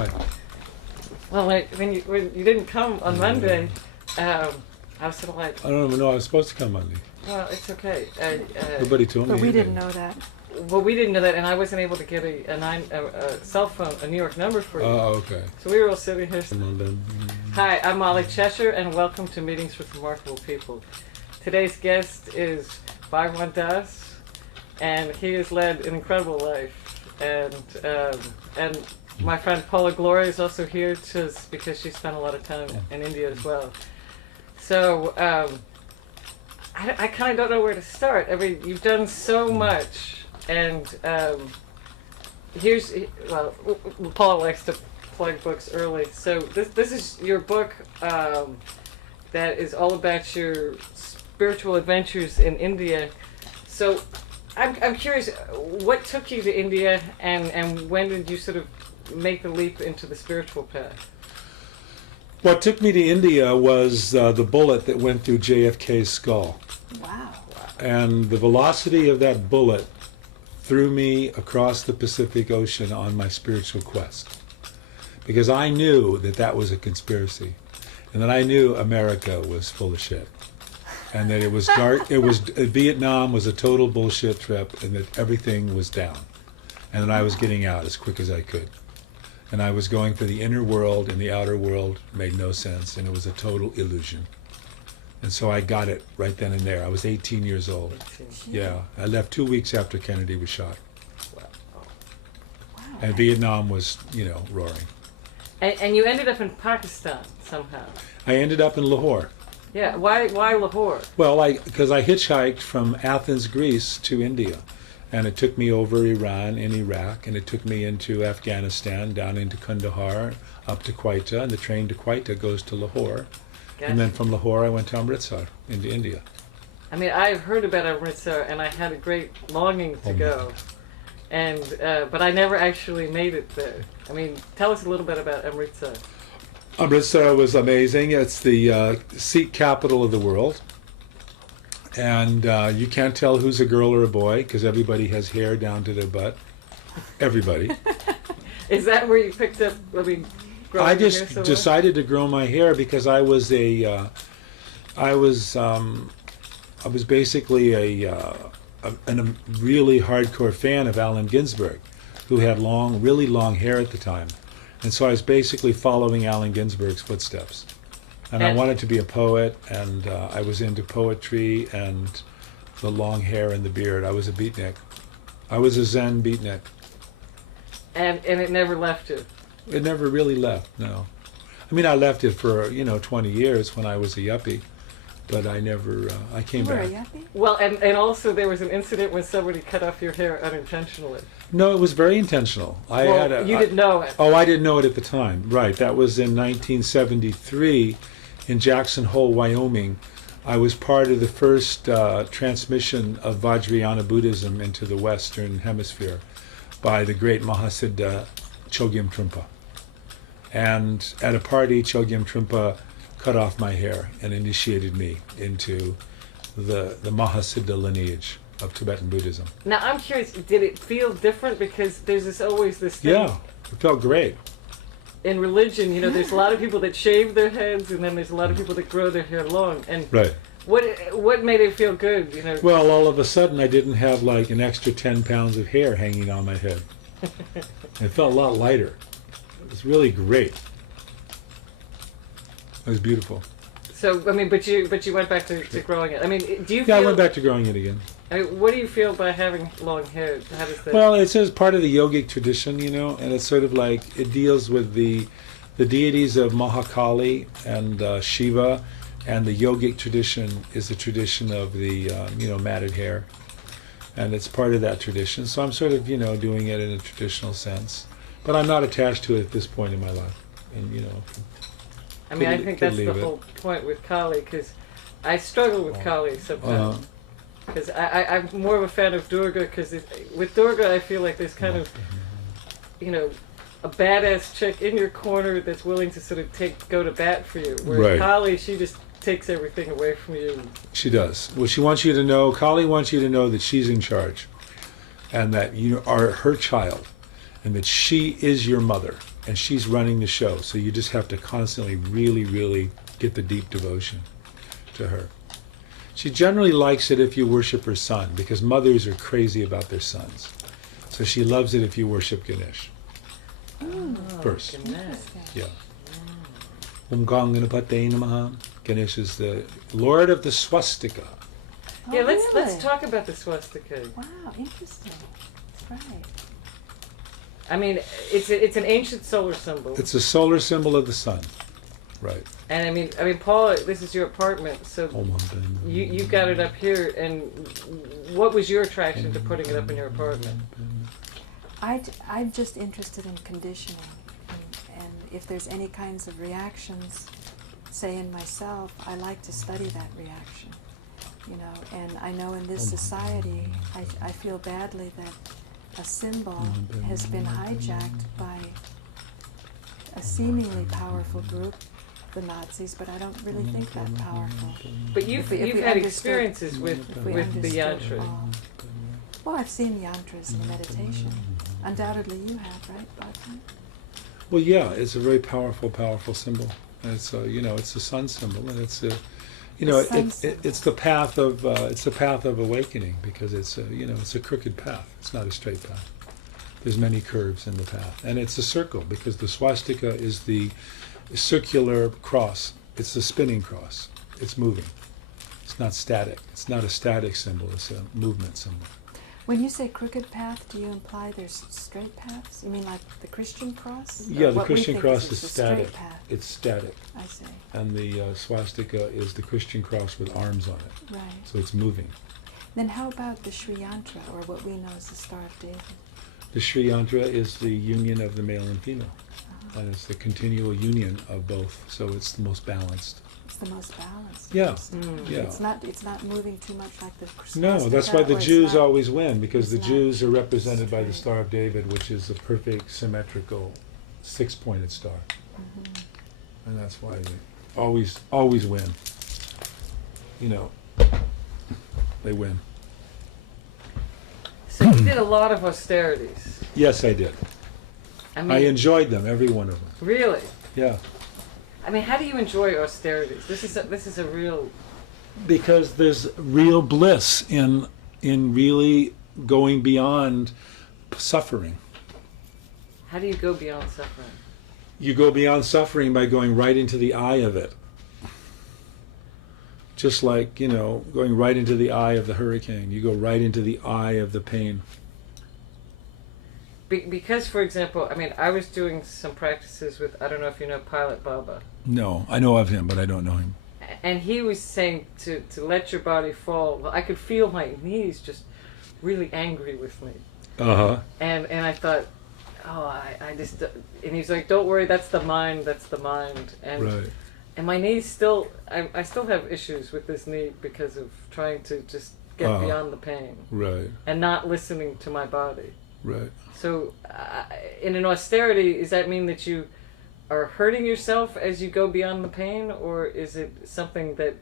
Well, when you didn't come on Monday, I was sort of like, I don't even know I was supposed to come Monday. well, it's okay. Nobody told me. But we anything. didn't know that. Well, we didn't know that, and I wasn't able to get a cell phone, a New York number for you. Oh, okay. So we were all sitting here. London. Hi, I'm Molly Cheshire, and welcome to Meetings with Remarkable People. Today's guest is Bhagavan Das, and he has led an incredible life. And my friend Paula Gloria is also here because she spent a lot of time in India as well. So I kind of don't know where to start. I mean, you've done so much, and Paula likes to plug books early. So this is your book that is all about your spiritual adventures in India. So I'm curious, what took you to India, and when did you sort of make the leap into the spiritual path? What took me to India was the bullet that went through JFK's skull. Wow. And the velocity of that bullet threw me across the Pacific Ocean on my spiritual quest. Because I knew that that was a conspiracy. And that I knew America was full of shit. And that it was dark, Vietnam was a total bullshit trip, and that everything was down. And that I was getting out as quick as I could. And I was going for the inner world, and the outer world made no sense, and it was a total illusion. And so I got it right then and there. I was 18 years old. Yeah, I left 2 weeks after Kennedy was shot. Wow. And Vietnam was, roaring. And you ended up in Pakistan somehow. I ended up in Lahore. Yeah, why Lahore? Well, because I hitchhiked from Athens, Greece to India. And it took me over Iran and Iraq, and it took me into Afghanistan, down into Kandahar, up to Quetta, and the train to Quetta goes to Lahore. Gotcha. And then from Lahore I went to Amritsar, into India. I mean, I've heard about Amritsar, and I had a great longing to go. And but I never actually made it there. I mean, tell us a little bit about Amritsar. Amritsar was amazing. It's the Sikh capital of the world. And you can't tell who's a girl or a boy because everybody has hair down to their butt. Everybody. Is that where you picked up? I mean, I just decided to grow my hair because I was basically a really hardcore fan of Allen Ginsberg, who had really long hair at the time, and so I was basically following Allen Ginsberg's footsteps. And I wanted to be a poet, and I was into poetry and the long hair and the beard. I was a beatnik. I was a Zen beatnik. And it never left you? It never really left, no. I mean, I left it for, 20 years when I was a yuppie, but I never, I came back. You were a yuppie? Well, and also there was an incident when somebody cut off your hair unintentionally. No, it was very intentional. You didn't know it. Oh, I didn't know it at the time. Right, that was in 1973. In Jackson Hole, Wyoming. I was part of the first transmission of Vajrayana Buddhism into the Western Hemisphere by the great Mahasiddha Chogyam Trungpa. And at a party, Chogyam Trungpa cut off my hair and initiated me into the Mahasiddha lineage of Tibetan Buddhism. Now, I'm curious, did it feel different? Because there's always this thing. Yeah, it felt great. In religion, there's a lot of people that shave their heads, and then there's a lot of people that grow their hair long. And right. What made it feel good? Well, all of a sudden, I didn't have like an extra 10 pounds of hair hanging on my head. It felt a lot lighter. It was really great. It was beautiful. So, I mean, but you went back to growing it. I mean, do you feel... Yeah, I went back to growing it again. I mean, what do you feel by having long hair? How does that... Well, it's as part of the yogic tradition, and it's sort of like, it deals with the deities of Mahakali and Shiva, and the yogic tradition is the tradition of the, matted hair. And it's part of that tradition. So I'm sort of, doing it in a traditional sense. But I'm not attached to it at this point in my life. And, I mean, I think that's the whole point with Kali, because I struggle with Kali sometimes. Because I'm more of a fan of Durga, because with Durga I feel like there's kind of, a badass chick in your corner that's willing to sort of go to bat for you. Whereas Kali, she just takes everything away from you. She does. Well, she wants you to know, Kali wants you to know that she's in charge, and that you are her child, and that she is your mother, and she's running the show. So you just have to constantly really, really get the deep devotion to her. She generally likes it if you worship her son, because mothers are crazy about their sons. So she loves it if you worship Ganesh first. Ganesh. Yeah. Om Ganga Ganapate Namaha. Ganesh is the Lord of the swastika. Yeah, Oh, let's really? talk about the swastika. Wow, interesting. That's right. I mean, it's an ancient solar symbol. It's a solar symbol of the sun. Right. And I mean, Paul, this is your apartment, so you got it up here. And what was your attraction to putting it up in your apartment? I'm just interested in conditioning, and if there's any kinds of reactions, say in myself, I like to study that reaction, you know. And I know in this society, I feel badly that a symbol has been hijacked by a seemingly powerful group, the Nazis, but I don't really think that powerful. But you've If we had understood- experiences with if we the understood yantra. all. Well, I've seen yantras in meditation. Undoubtedly you have, right, Bhagavan? Well, yeah, it's a very powerful, powerful symbol. And it's it's a sun symbol, and it's a, The sun symbol. it's the path of awakening, because it's a crooked path. It's not a straight path. There's many curves in the path, and it's a circle, because the swastika is the circular cross. It's the spinning cross. It's moving. It's not static. It's not a static symbol. It's a movement symbol. When you say crooked path, do you imply there's straight paths? You mean like the Christian cross? Yeah, Or the what we Christian think cross is the static. straight path? It's static. I see. And the swastika is the Christian cross with arms on it. Right. So it's moving. Then how about the Sri Yantra, or what we know as the Star of David? The Sri Yantra is the union of the male and female. And it's the continual union of both. So it's the most balanced. It's the most balanced. Yeah. Interesting. Yeah. It's not moving too much like the No, that's why the or it's Jews not- always win, because the it's not Jews are represented by the straight. Star of David, which is a perfect, symmetrical, six-pointed star. Mhm. And that's why they always win. They win. So you did a lot of austerities. Yes, I did. I mean, I enjoyed them, every one of them. really. Yeah. I mean, how do you enjoy austerities? This is a real. Because there's real bliss in really going beyond suffering. How do you go beyond suffering? You go beyond suffering by going right into the eye of it. Just like, going right into the eye of the hurricane. You go right into the eye of the pain. Because, for example, I mean, I was doing some practices with, I don't know if you know Pilot Baba. No, I know of him, but I don't know him. And he was saying to let your body fall. Well, I could feel my knees just really angry with me. Uh-huh. And I thought, I just, and he's like, don't worry, that's the mind. And Right. and my knees still, I still have issues with this knee because of trying to just get Uh-huh. beyond the pain Right. and not listening to my body. Right. So, in an austerity, does that mean that you are hurting yourself as you go beyond the pain, or is it something that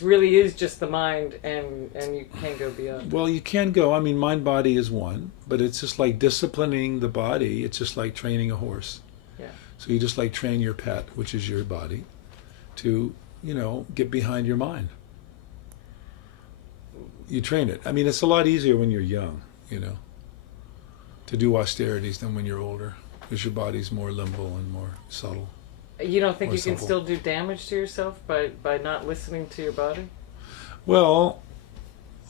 really is just the mind and you can't go beyond? Well, you can go. I mean, mind, body is one, but it's just like disciplining the body. It's just like training a horse. Yeah. So you just like train your pet, which is your body, to, get behind your mind. You train it. I mean, it's a lot easier when you're young, to do austerities than when you're older, because your body's more limble and more subtle. You don't think Or you can supple. still do damage to yourself by not listening to your body? Well,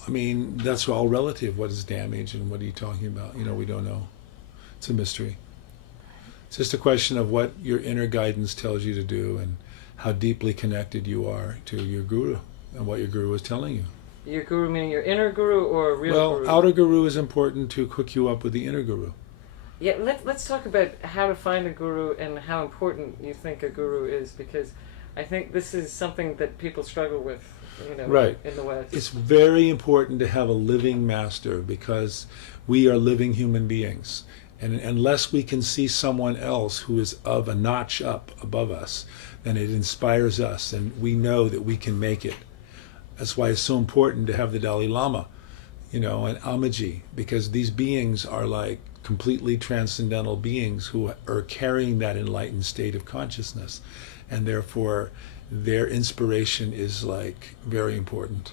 I mean, that's all relative. What is damage and what are you talking about? We don't know. It's a mystery. It's just a question of what your inner guidance tells you to do and how deeply connected you are to your guru and what your guru is telling you. Your guru meaning your inner guru or a real Well, guru? outer guru is important to hook you up with the inner guru. Yeah, let's talk about how to find a guru and how important you think a guru is, because I think this is something that people struggle with, Right. in the West. It's very important to have a living master, because we are living human beings. And unless we can see someone else who is of a notch up above us, then it inspires us and we know that we can make it. That's why it's so important to have the Dalai Lama, and Amaji, because these beings are like completely transcendental beings who are carrying that enlightened state of consciousness, and therefore their inspiration is like very important.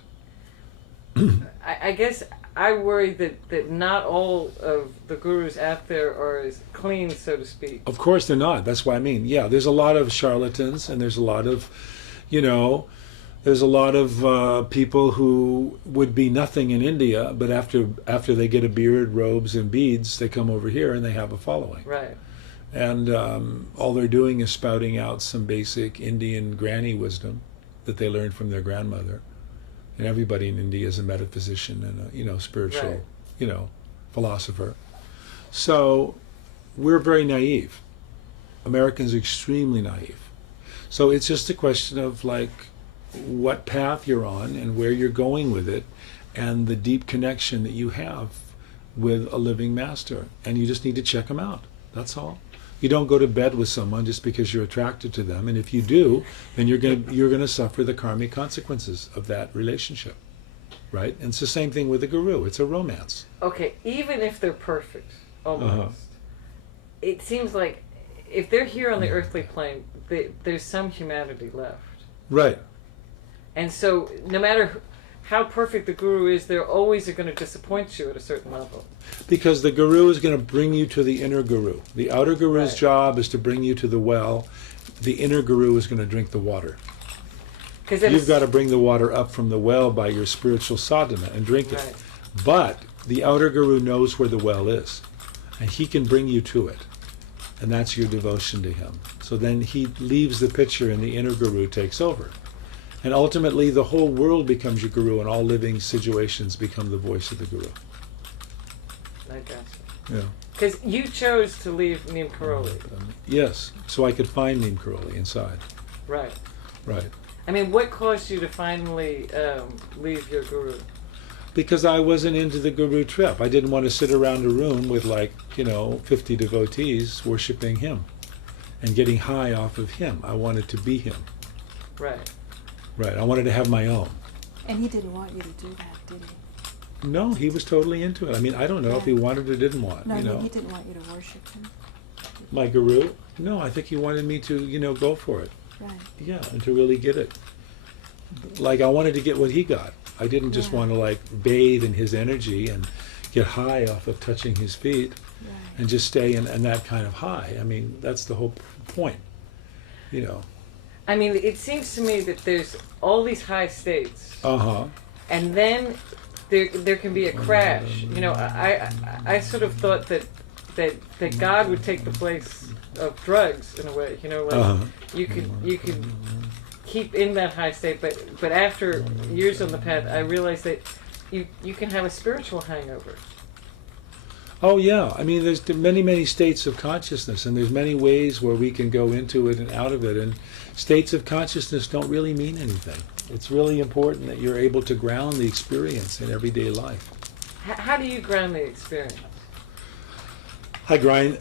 I guess I worry that not all of the gurus out there are as clean, so to speak. Of course they're not. That's what I mean. Yeah, there's a lot of charlatans, and there's a lot of, you know, there's a lot of people who would be nothing in India, but after they get a beard, robes, and beads, they come over here and they have a following. Right. And all they're doing is spouting out some basic Indian granny wisdom that they learned from their grandmother. And everybody in India is a metaphysician and a spiritual, right. Philosopher. So we're very naive. Americans are extremely naive. So it's just a question of like what path you're on and where you're going with it, and the deep connection that you have with a living master. And you just need to check them out. That's all. You don't go to bed with someone just because you're attracted to them, and if you do, then you're gonna suffer the karmic consequences of that relationship, right? And it's the same thing with a guru. It's a romance. Okay, even if they're perfect, almost, it seems like if they're here on the earthly plane, there's some humanity left. Right. And so, no matter how perfect the guru is, they're always going to disappoint you at a certain level. Because the guru is going to bring you to the inner guru. The outer guru's job is to bring you to the well. The inner guru is going to drink the water. You've got to bring the water up from the well by your spiritual sadhana and drink it. But the outer guru knows where the well is, and he can bring you to it. And that's your devotion to him. So then he leaves the picture and the inner guru takes over. And ultimately, the whole world becomes your guru, and all living situations become the voice of the guru. I guess. Yeah. Because you chose to leave Neem Karoli. Yes, so I could find Neem Karoli inside. Right. Right. I mean, what caused you to finally leave your guru? Because I wasn't into the guru trip. I didn't want to sit around a room with 50 devotees worshiping him and getting high off of him. I wanted to be him. Right. Right, I wanted to have my own. And he didn't want you to do that, did he? No, he was totally into it. I mean, I don't know if he wanted or didn't want. No, he didn't want you to worship him. My guru? No, I think he wanted me to, go for it. Right. Yeah, and to really get it. Like, I wanted to get what he got. I didn't just want to, bathe in his energy and get high off of touching his feet and just stay in that kind of high. I mean, that's the whole point, I mean, it seems to me that there's all these high states. And then there can be a crash. I sort of thought that God would take the place of drugs in a way. You could keep in that high state, but after years on the path, I realized that you can have a spiritual hangover. Oh yeah, I mean, there's many states of consciousness, and there's many ways where we can go into it and out of it, and states of consciousness don't really mean anything. It's really important that you're able to ground the experience in everyday life. How do you ground the experience? I grind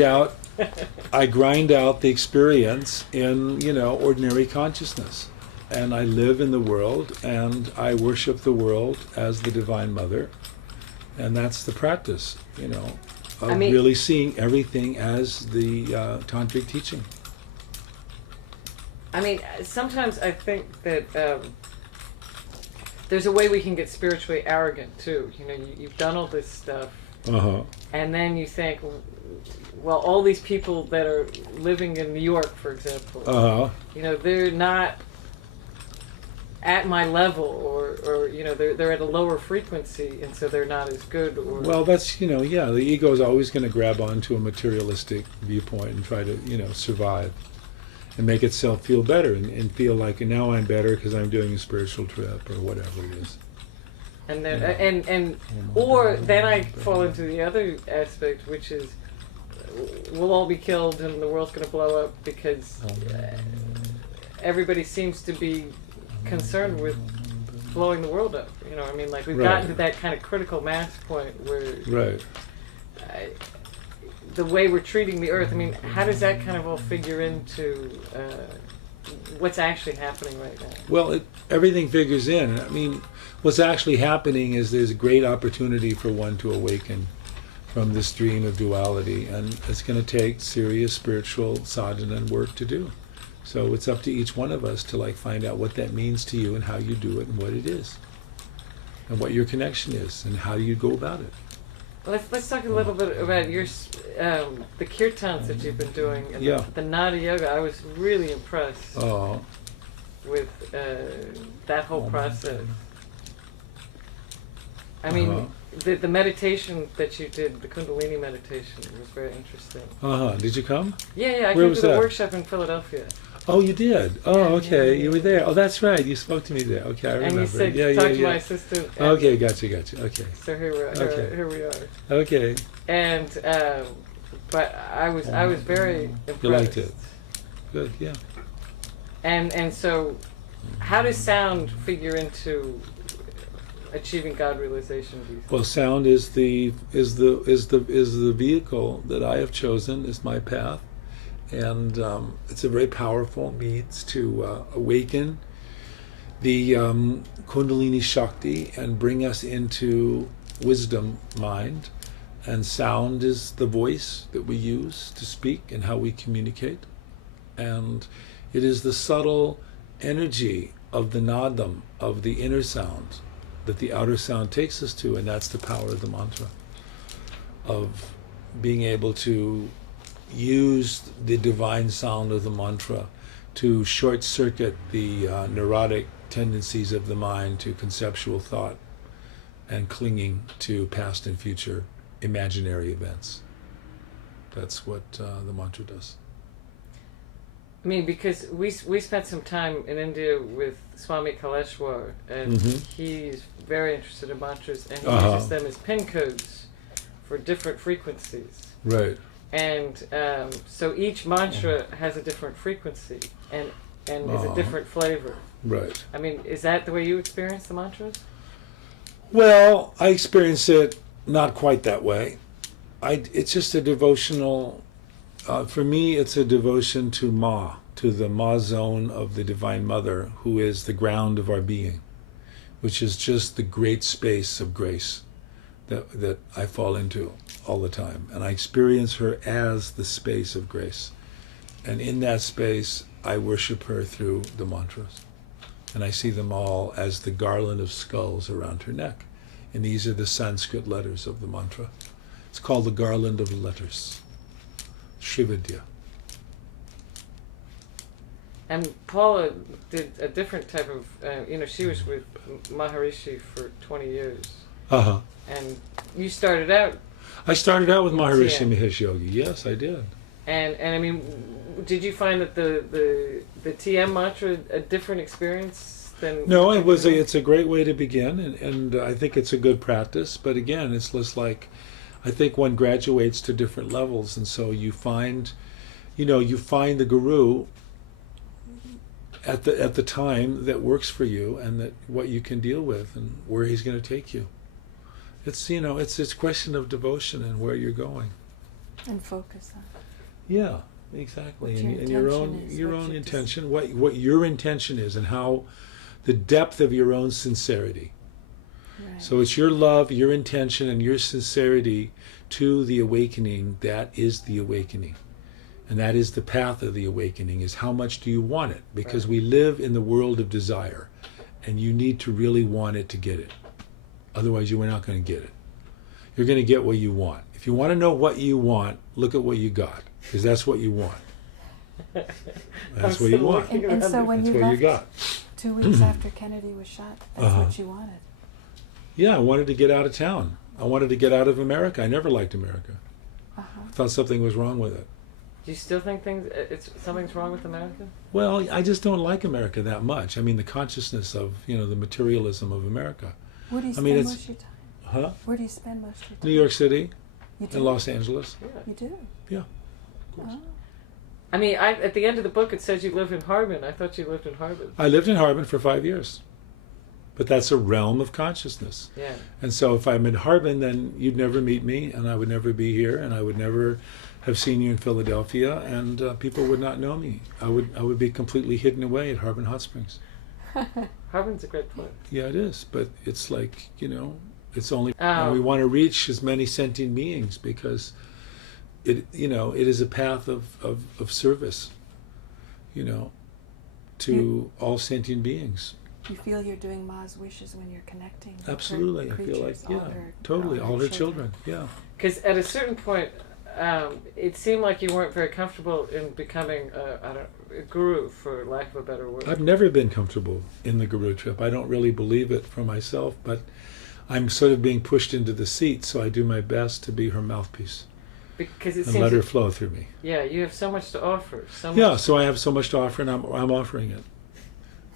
out the experience in, ordinary consciousness. And I live in the world, and I worship the world as the Divine Mother. And that's the practice, of really seeing everything as the tantric teaching. I mean, sometimes I think that there's a way we can get spiritually arrogant too. You've done all this stuff, and then you think, well, all these people that are living in New York, for example, they're not at my level, or they're at a lower frequency, and so they're not as good. Well, that's the ego is always going to grab onto a materialistic viewpoint and try to survive and make itself feel better and feel like now I'm better because I'm doing a spiritual trip or whatever it is. And then or then I fall into the other aspect, which is we'll all be killed and the world's going to blow up because everybody seems to be concerned with blowing the world up. We've gotten to that kind of critical mass point where the way we're treating the earth. I mean, how does that kind of all figure into what's actually happening right now? Well, everything figures in. I mean, what's actually happening is there's a great opportunity for one to awaken from this dream of duality, and it's going to take serious spiritual sadhana and work to do. So it's up to each one of us to like find out what that means to you and how you do it and what it is and what your connection is and how you go about it. Let's talk a little bit about your the kirtans that you've been doing and Yeah. the Nada Yoga. I was really impressed Oh, with that whole process. I mean, the meditation that you did, the Kundalini meditation, was very interesting. Did you come? Yeah, I Where came was to the that? workshop in Philadelphia. Oh, you did. Oh, okay. Yeah. You were there. Oh, that's right. You spoke to me there. Okay, I remember. And you said, yeah, talk yeah, to yeah. my assistant. And Okay, gotcha. Okay. So here we are. Okay. And but I was very impressed. You liked it. Good. Yeah. And so, how does sound figure into achieving God realization? Do you think? Well, sound is the vehicle that I have chosen as my path, and it's a very powerful means to awaken the Kundalini Shakti and bring us into wisdom mind. And sound is the voice that we use to speak and how we communicate, and it is the subtle energy of the nadam, of the inner sound, that the outer sound takes us to, and that's the power of the mantra, of being able to use the divine sound of the mantra to short circuit the neurotic tendencies of the mind to conceptual thought and clinging to past and future imaginary events. That's what the mantra does. I mean, because we spent some time in India with Swami Kaleshwar, and he's very interested in mantras, and he uses them as pin codes for different frequencies. Right. And so each mantra has a different frequency and is a different flavor. Right. I mean, is that the way you experience the mantras? Well, I experience it not quite that way. It's just a devotional. For me, it's a devotion to Ma, to the Ma zone of the Divine Mother, who is the ground of our being, which is just the great space of grace that I fall into all the time. And I experience her as the space of grace. And in that space, I worship her through the mantras. And I see them all as the garland of skulls around her neck. And these are the Sanskrit letters of the mantra. It's called the garland of letters. Shividya. And Paula did a different type of, she was with Maharishi for 20 years. Uh-huh. And you started out. I started out with Maharishi TM. Mahesh Yogi. Yes, I did. And I mean, did you find that the TM mantra a different experience than? No, it's a great way to begin, and I think it's a good practice. But again, it's just like, I think one graduates to different levels, and so you find the guru at the time that works for you, and that what you can deal with, and where he's going to take you. It's it's a question of devotion and where you're going. And focus on. Yeah, exactly. What your And your intention own is, intention, what your intention is, and how the depth of your own sincerity. Right. So it's your love, your intention, and your sincerity to the awakening that is the awakening. And that is the path of the awakening, is how much do you want it? Because we live in the world of desire, and you need to really want it to get it. Otherwise, you are not going to get it. You're going to get what you want. If you want to know what you want, look at what you got, because that's what you want. That's what you want. And so when That's you what you got. left 2 weeks after Kennedy was shot, that's what you wanted. Yeah, I wanted to get out of town. I wanted to get out of America. I never liked America. I thought something was wrong with it. Do you still think something's wrong with America? Well, I just don't like America that much. I mean, the consciousness of, the materialism of America. Where do you spend most of your time? Huh? Where do you spend most of your time? New York City You do? and Los Angeles. Yeah. You do? Yeah. Oh. I mean, at the end of the book it says you live in Harbin. I thought you lived in Harbin. I lived in Harbin for 5 years. But that's a realm of consciousness. Yeah. And so if I'm in Harbin, then you'd never meet me, and I would never be here, and I would never have seen you in Philadelphia, and people would not know me. I would be completely hidden away at Harbin Hot Springs. Harbin's a great place. Yeah, it is. But it's like, It's only and we want to reach as many sentient beings because it is a path of service, to all sentient beings. You feel you're doing Ma's wishes when you're connecting with Absolutely, her I feel like creatures, totally, all her children. Yeah. Because at a certain point, it seemed like you weren't very comfortable in becoming a guru, for lack of a better word. I've never been comfortable in the guru trip. I don't really believe it for myself, but I'm sort of being pushed into the seat, so I do my best to be her mouthpiece Because it and seems let her flow through me. Yeah, you have so much to offer. Yeah, so I have so much to offer, and I'm offering it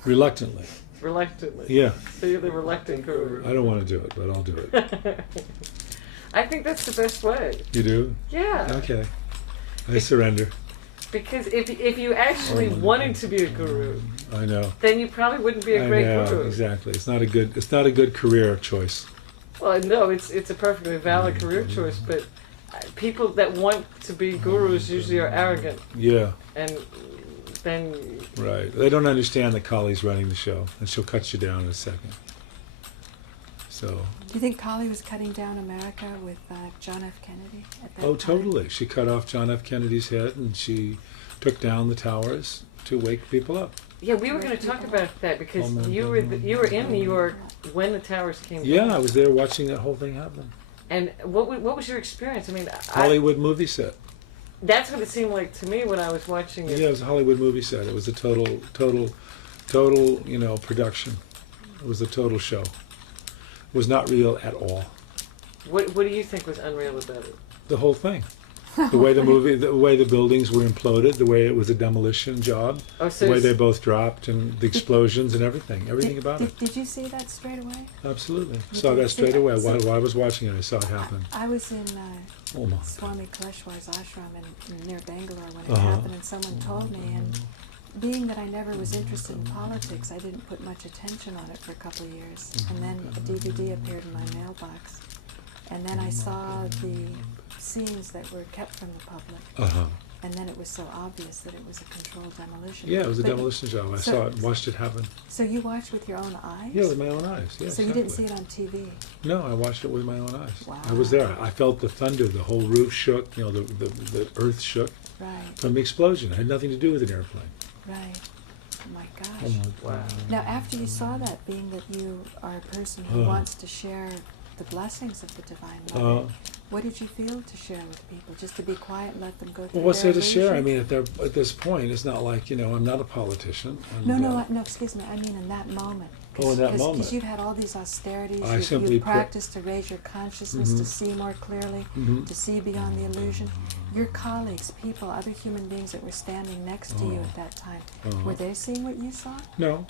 reluctantly. Reluctantly. Yeah. So you're the reluctant guru. I don't want to do it, but I'll do it. I think that's the best way. You do? Yeah. Okay. I surrender. Because if you actually wanted to be a guru, I know. then you probably wouldn't be a great guru. Exactly. It's not a good career choice. Well, no, it's a perfectly valid career choice, but people that want to be gurus usually are arrogant. Yeah. And then... Right. They don't understand that Kali's running the show, and she'll cut you down in a second. So... Do you think Kali was cutting down America with John F. Kennedy at that Oh, time? totally. She cut off John F. Kennedy's head, and she took down the towers to wake people up. Yeah, we were going to talk about that because you were in New York when the towers came down. Yeah, I was there watching that whole thing happen. And what was your experience? I mean, Hollywood movie set. That's what it seemed like to me when I was watching it. Yeah, it was a Hollywood movie set. It was a total, production. It was a total show. It was not real at all. What do you think was unreal about it? The whole thing. The way the way the buildings were imploded, the way it was a demolition job, the way they both dropped, and the explosions and everything about it. Did you see that straight away? Absolutely. Saw that straight away. While I was watching it, I saw it happen. I was in Swami Kaleshwar's ashram near Bangalore when it happened, and someone told me, and being that I never was interested in politics, I didn't put much attention on it for a couple of years. And then a DVD appeared in my mailbox. And then I saw the scenes that were kept from the public. And then it was so obvious that it was a controlled demolition. Yeah, it was a demolition job. I saw it, watched it happen. So you watched with your own eyes? Yeah, with my own eyes. Yeah, so you didn't see it on TV? No, I watched it with my own eyes. Wow. I was there. I felt the thunder. The whole roof shook. The earth shook. Right. From the explosion. It had nothing to do with an airplane. Right. Oh my gosh. Wow. Now, after you saw that, being that you are a person who wants to share the blessings of the Divine Mother, what did you feel to share with people? Just to be quiet and let them go through Well, what's their there to share? I illusion? mean, at this point, it's not like, I'm not a politician. And, No, excuse me. I mean in that moment. Oh, in that moment. Because you've had all these austerities. I simply you've practiced to raise your consciousness, to see more clearly, to see beyond the illusion. Your colleagues, people, other human beings that were standing next to you at that time, were they seeing what you saw? No.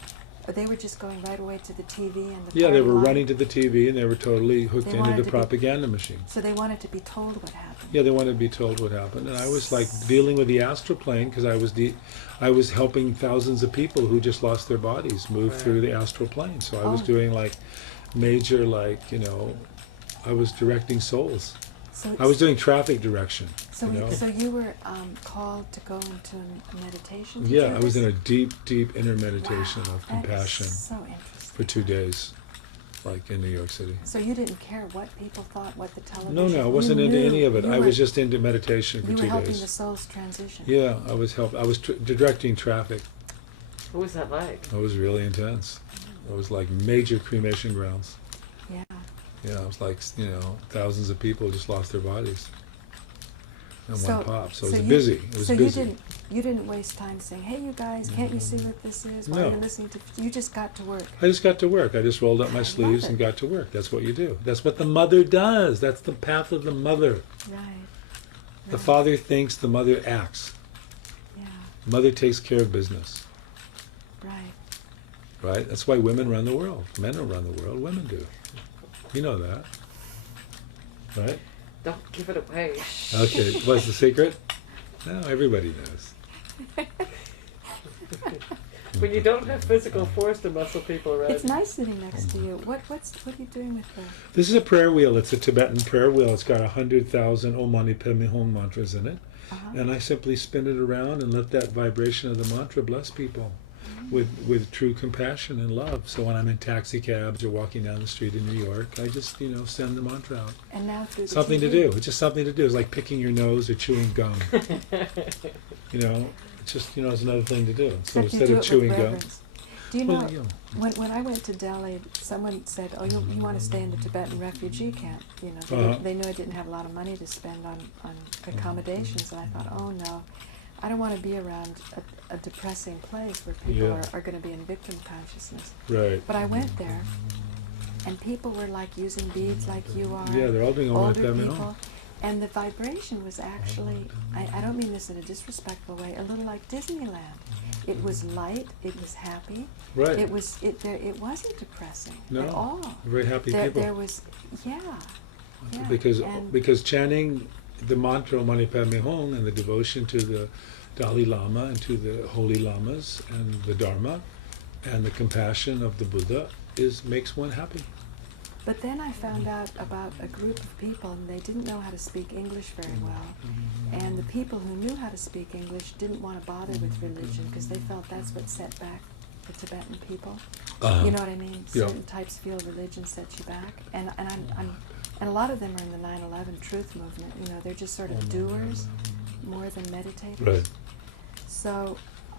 Or they were just going right away to the TV and the Yeah, they party were line? running to the TV, and they were totally hooked They into wanted the to be- propaganda machine. So they wanted to be told what happened. Yeah, they wanted to be told what happened, and I was like dealing with the astral plane because I was helping thousands of people who just lost their bodies move through the astral plane. So I was doing major I was directing souls. So I was doing traffic direction. So you were called to go into a meditation? to Yeah, do I was this? in a deep inner meditation of That is compassion so interesting. for 2 days, in New York City. So you didn't care what people thought, what the television... No, I wasn't You into knew any of it. you I were- was just into meditation for You 2 were helping days. the soul's transition. Yeah, I was directing traffic. What was that like? It was really intense. It was like major cremation grounds. Yeah. Yeah, it was like, thousands of people just lost their bodies in one pop. So it was busy. It was busy. You didn't waste time saying, "Hey, you guys, can't you see what this is? Why No. are you listening to?" You just got to work. I just got to work. I just rolled up my sleeves and got to work. That's what you do. That's what the mother does. That's the path of the mother. Right. The father thinks, the mother acts. Yeah. Mother takes care of business. Right. Right? That's why women run the world. Men don't run the world. Women do. You know that. Right? Don't give it away. Okay. What's the secret? No, everybody knows. When you don't have physical force to muscle people around. It's nice sitting next to you. What are you doing with the? This is a prayer wheel. It's a Tibetan prayer wheel. It's got 100,000 Om Mani Padme Hum mantras in it. And I simply spin it around and let that vibration of the mantra bless people. with true compassion and love. So when I'm in taxi cabs or walking down the street in New York, I just send the mantra out. And now through the Something to TV. do. It's just something to do. It's like picking your nose or chewing gum. It's just it's another thing to do. So Except you instead do of it chewing with gum. reverence. Do you know, Well, when I went to Delhi, someone said, "Oh, you want to stay in the Tibetan refugee camp?" They knew I didn't have a lot of money to spend on accommodations, and I thought, "Oh no, I don't want to be around a depressing place where people are going to be in victim consciousness." Right. But I went there, and people were like using beads like you are. Yeah, they're all doing all older that people. And the vibration was actually, I don't mean this in a disrespectful way, a little like Disneyland. It was light, it was happy. Right. It wasn't depressing No, at all. very happy people. There was, yeah. Because chanting the mantra Mani Padme Hum and the devotion to the Dalai Lama and to the holy lamas and the Dharma and the compassion of the Buddha makes one happy. But then I found out about a group of people, and they didn't know how to speak English very well. And the people who knew how to speak English didn't want to bother with religion because they felt that's what set back the Tibetan people. You know what I mean? Yeah. Certain types feel religion sets you back, and a lot of them are in the 9/11 Truth movement. They're just sort of doers more than meditators. Right. So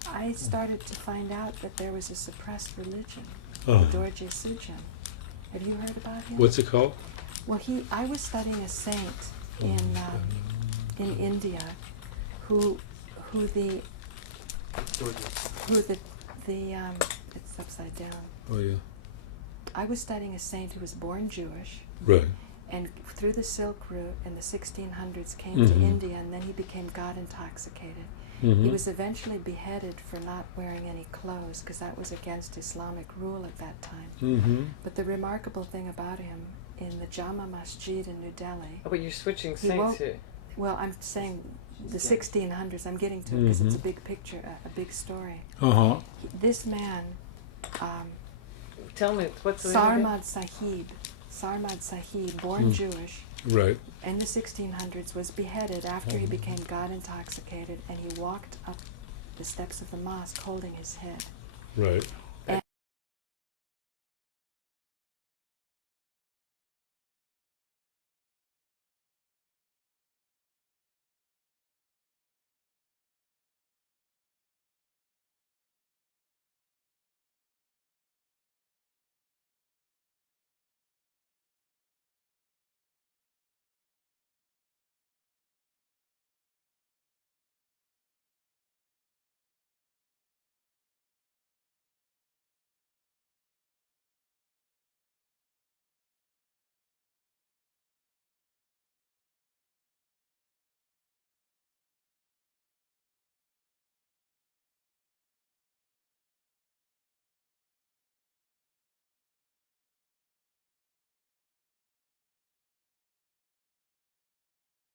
I started to find out that there was a suppressed religion, Uh-huh. Dorje Sujin. Have you heard about him? What's it called? Well, I was studying a saint in India, who it's upside down. Oh yeah. I was studying a saint who was born Jewish, Right. and through the Silk Route in the 1600s came to Mhm. India, and then he became God intoxicated. Mhm. He was eventually beheaded for not wearing any clothes because that was against Islamic rule at that time. Mm-hmm. But the remarkable thing about him, in the Jama Masjid in New Delhi, Oh, but you're switching He saints won't- here. well, I'm saying the 1600s, I'm getting to it because it's a big picture, a big story. Uh-huh. This man, Tell me, what's the name again? Sarmad Sahib, born Jewish, Right. in the 1600s, was beheaded after he became God intoxicated, and he walked up the steps of the mosque holding his head. Right.